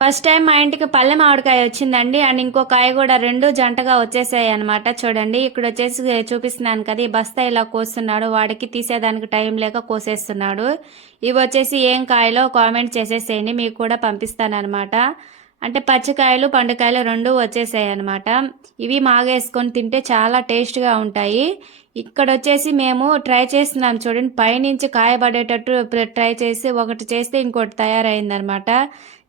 First time మా ఇంటికి పల్లె మామిడికాయ వచ్చిందండి. అండ్ ఇంకో కాయ కూడా 2 జంటగా వచ్చేసాయి అనమాట. చూడండి ఇక్కడ వచ్చేసి చూపిస్తున్నాను కదా, ఈ బస్తా ఇలా కోస్తున్నాడు. వాడికి తీసేదానికి టైం లేక కోసేస్తున్నాడు. ఇవి వచ్చేసి ఏం కాయలో కామెంట్ చేసేసేయండి, మీకు కూడా పంపిస్తానమాట. అంటే పచ్చికాయలు పండుకాయలు 2 వచ్చేసాయి అనమాట. ఇవి మాగేసుకొని తింటే చాలా టేస్ట్గా ఉంటాయి. ఇక్కడ వచ్చేసి మేము ట్రై చేస్తున్నాం చూడండి, పైనుంచి కాయబడేటట్టు ట్రై చేసి ఒకటి చేస్తే ఇంకోటి తయారైందనమాట.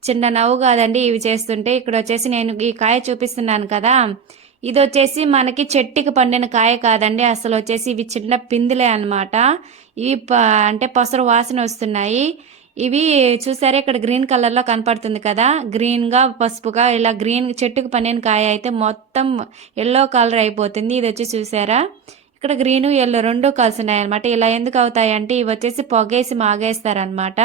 చిన్న నవ్వు కాదండి ఇవి చేస్తుంటే. ఇక్కడ వచ్చేసి నేను ఈ కాయ చూపిస్తున్నాను కదా, ఇది వచ్చేసి మనకి చెట్టుకి పండిన కాయ కాదండి, అసలు వచ్చేసి ఇవి చిన్న పిందులే అనమాట. ఇవి అంటే పసరు వాసన వస్తున్నాయి. ఇవి చూసారా ఇక్కడ గ్రీన్ కలర్లో కనపడుతుంది కదా, గ్రీన్గా పసుపుగా ఇలా గ్రీన్ చెట్టుకు పండిన కాయ అయితే మొత్తం ఎల్లో కలర్ అయిపోతుంది. ఇది వచ్చి చూసారా ఇక్కడ గ్రీను ఎల్లో 2 కలిసి ఉన్నాయి అనమాట. ఇలా ఎందుకు అవుతాయి అంటే ఇవి వచ్చేసి పొగేసి మాగేస్తారనమాట.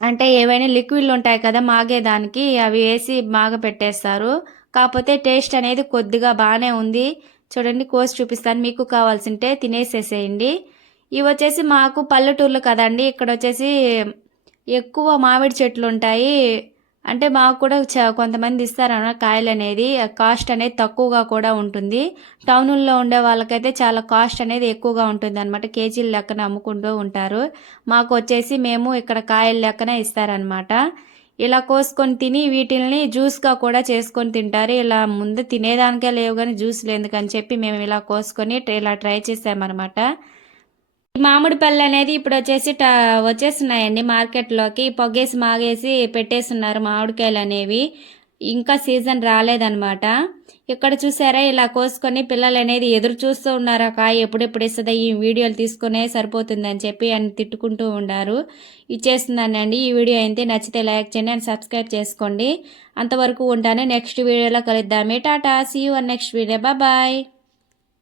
అంటే ఏవైనా లిక్విడ్లు ఉంటాయి కదా మాగేదానికి, అవి వేసి మాగ పెట్టేస్తారు. కాకపోతే టేస్ట్ అనేది కొద్దిగా బాగానే ఉంది. చూడండి కోసి చూపిస్తాను, మీకు కావాల్సింటే తినేసేసేయండి. ఇవి వచ్చేసి మాకు పల్లెటూర్లు కదండి, ఇక్కడ వచ్చేసి ఎక్కువ మామిడి చెట్లు ఉంటాయి. అంటే మాకు కూడా కొంతమంది ఇస్తారన్న కాయలు అనేది, కాస్ట్ అనేది తక్కువగా కూడా ఉంటుంది. టౌనుల్లో ఉండే వాళ్ళకైతే చాలా కాస్ట్ అనేది ఎక్కువగా ఉంటుంది అనమాట. కేజీల లెక్కన అమ్ముకుంటూ ఉంటారు. మాకు వచ్చేసి మేము ఇక్కడ కాయల లెక్కన ఇస్తారనమాట. ఇలా కోసుకొని తిని వీటిల్ని జ్యూస్గా కూడా చేసుకొని తింటారు. ఇలా ముందు తినేదానికే లేవు కానీ జ్యూస్లు ఎందుకని చెప్పి మేము ఇలా కోసుకొని ఇలా ట్రై చేసామన్నమాట. మామిడి పళ్ళు అనేది ఇప్పుడు వచ్చేసి వచ్చేస్తున్నాయండి మార్కెట్లోకి. పొగేసి మాగేసి పెట్టేస్తున్నారు మామిడికాయలు అనేవి. ఇంకా సీజన్ రాలేదనమాట. ఇక్కడ చూసారా ఇలా కోసుకొని పిల్లలు అనేది ఎదురు చూస్తూ ఉన్నారు, ఆ కాయ ఎప్పుడెప్పుడు ఇస్తుందా, ఈ వీడియోలు తీసుకునే సరిపోతుందని చెప్పి అని తిట్టుకుంటూ ఉన్నారు. ఇచ్చేస్తున్నానండి. ఈ వీడియో అయితే నచ్చితే లైక్ చేయండి అండ్ సబ్స్క్రైబ్ చేసుకోండి. అంతవరకు ఉంటాను, నెక్స్ట్ వీడియోలో కలుద్దామే. Ta ta, see you next video, bye.